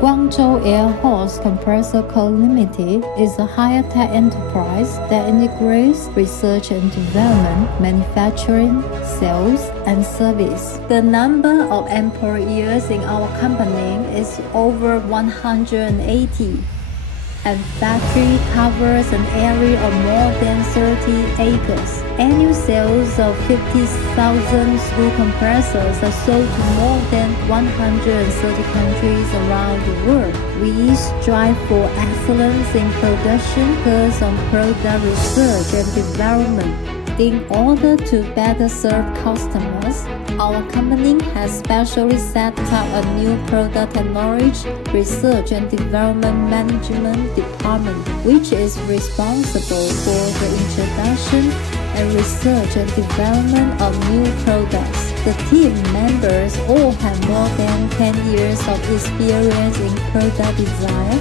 Guangzhou Airhorse Compressor Co. Limited is a high-tech enterprise that integrates research and development, manufacturing, sales, and service. The number of employees in our company is over 180. And factory covers an area of more than 30 acres. Annual sales of 50,000 screw compressors are sold to more than 130 countries around the world. We strive for excellence in production based on product research and development. In order to better serve customers, our company has specially set up a new product technology, research and development management department, which is responsible for the introduction and research and development of new products. The team members all have more than 10 years of experience in product design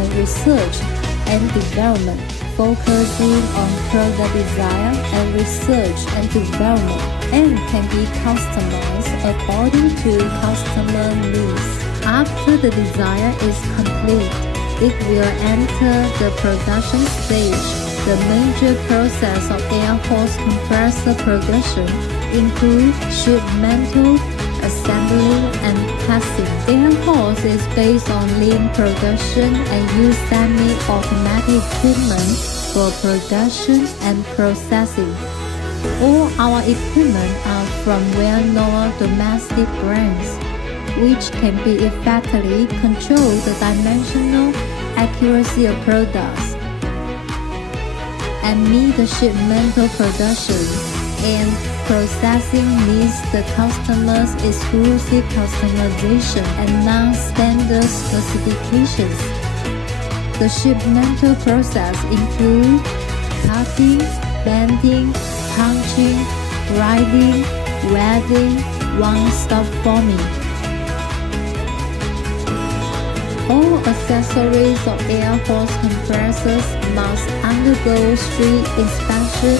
and research and development, focusing on product design and research and development, and can be customized according to customer needs. After the design is complete, it will enter the production stage. The major process of Airhorse compressor production include sheet metal, assembly, and testing. Airhorse is based on lean production and use semi-automatic equipment for production and processing. All our equipment are from well-known domestic brands, which can be effectively control the dimensional accuracy of products and meet the sheet metal production and processing needs the customer's exclusive customization and non-standard specifications. The sheet metal process includes cutting, bending, punching, grinding, welding, one-stop forming. All accessories of Airhorse compressors must undergo strict inspection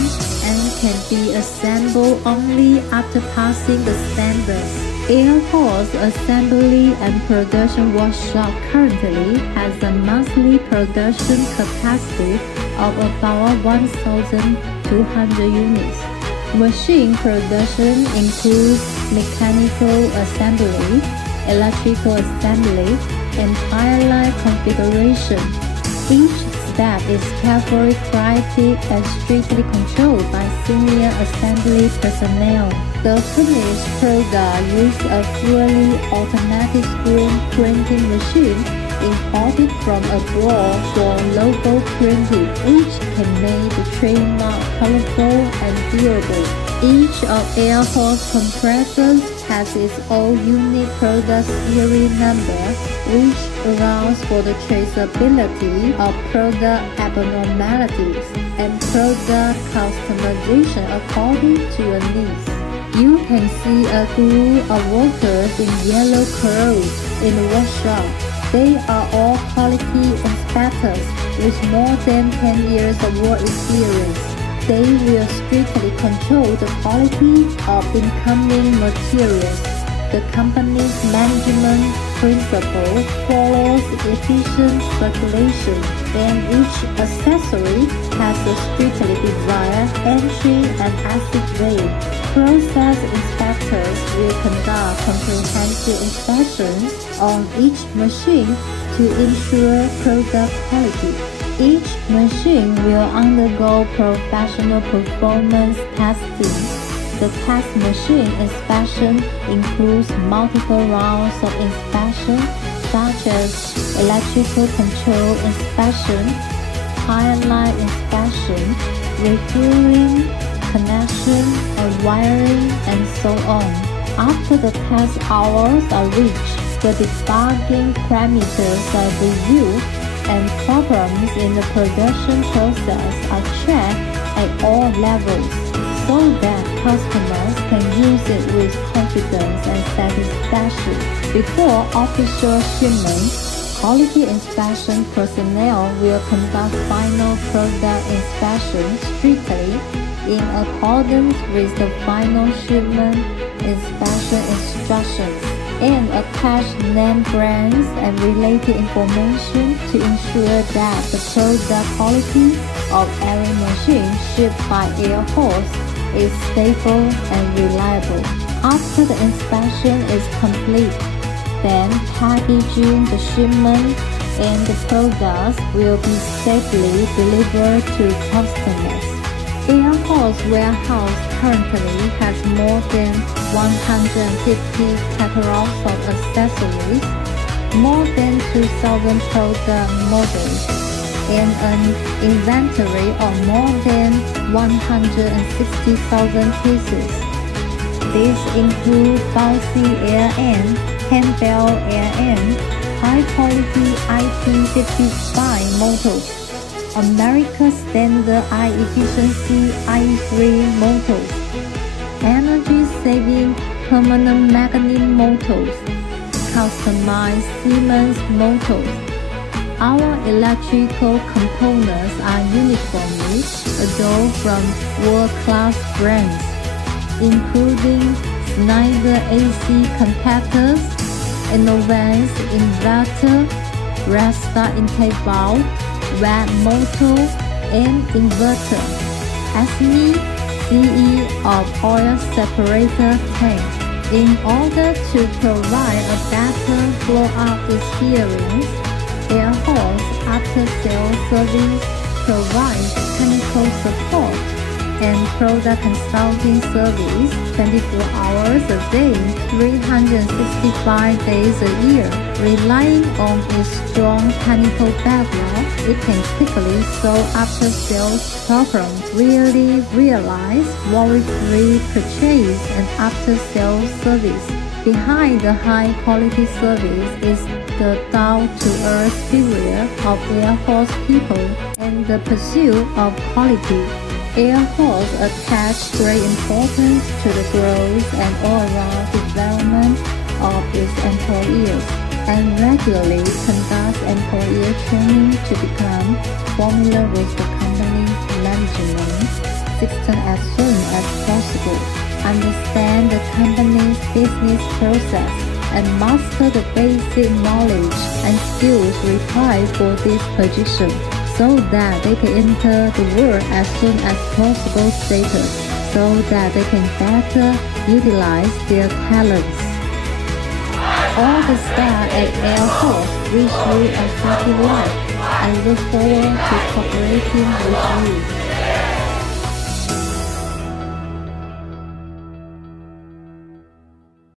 and can be assembled only after passing the standards. Airhorse Assembly and Production Workshop currently has a monthly production capacity of about 1,200 units. Machine production includes mechanical assembly, electrical assembly, and tire line configuration. Each step is carefully crafted and strictly controlled by senior assembly personnel. The finished product uses a fully automatic screen printing machine imported from abroad for local printing, which can make the trademark colorful and durable. Each of Airhorse compressors has its own unique product serial number, which allows for the traceability of product abnormalities and product customization according to your needs. You can see a group of workers in yellow clothes in the workshop. They are all quality inspectors with more than 10 years of work experience. They will strictly control the quality of incoming materials. The company's management principle follows efficient circulation, and each accessory has a strictly desired entry and exit way. Process inspectors will conduct comprehensive inspections on each machine to ensure product quality. Each machine will undergo professional performance testing. The test machine inspection includes multiple rounds of inspection, such as electrical control inspection, tire line inspection, refueling, connection, and wiring, and so on. After the test hours are reached, the debugging parameters are reviewed and problems in the production process are checked at all levels so that customers can use it with confidence and satisfaction. Before official shipment, quality inspection personnel will conduct final product inspection strictly in accordance with the final shipment inspection instructions. and attach name brands and related information to ensure that the product quality of every machine shipped by Airhorse is stable and reliable. After the inspection is complete, then packaging the shipment and the products will be safely delivered to customers. Airhorse warehouse currently has more than 150 catalogs of accessories, more than 2,000 product models, and an inventory of more than 160,000 pieces. These include bouncy air and handbell air and high-quality IP55 motors, American standard high-efficiency i3 motors, energy-saving permanent magnet motors, customized Siemens motors. Our electrical components are uniformly adorned from world-class brands, including Schneider AC contactors, Innovance inverter, Resta intake valve, web motor, and inverter, ASME CE of oil separator tank. In order to provide a better flow-out experience, Airhorse after-sales service provides technical support and product consulting service 24 hours a day, 365 days a year. Relying on its strong technical background, it can quickly solve after-sales problems, really realize worry-free purchase and after-sales service. Behind the high-quality service is the down-to-earth spirit of Airhorse people and the pursuit of quality. Airhorse attaches great importance to the growth and all-around development of its employees and regularly conducts employee training to become familiar with the company's management system as soon as possible, understand the company's business process, and master the basic knowledge and skills required for this position, so that they can enter the world as soon as possible status, so that they can better utilize their talents. All the staff at Airhorse wish you a happy life and look forward to cooperating with you.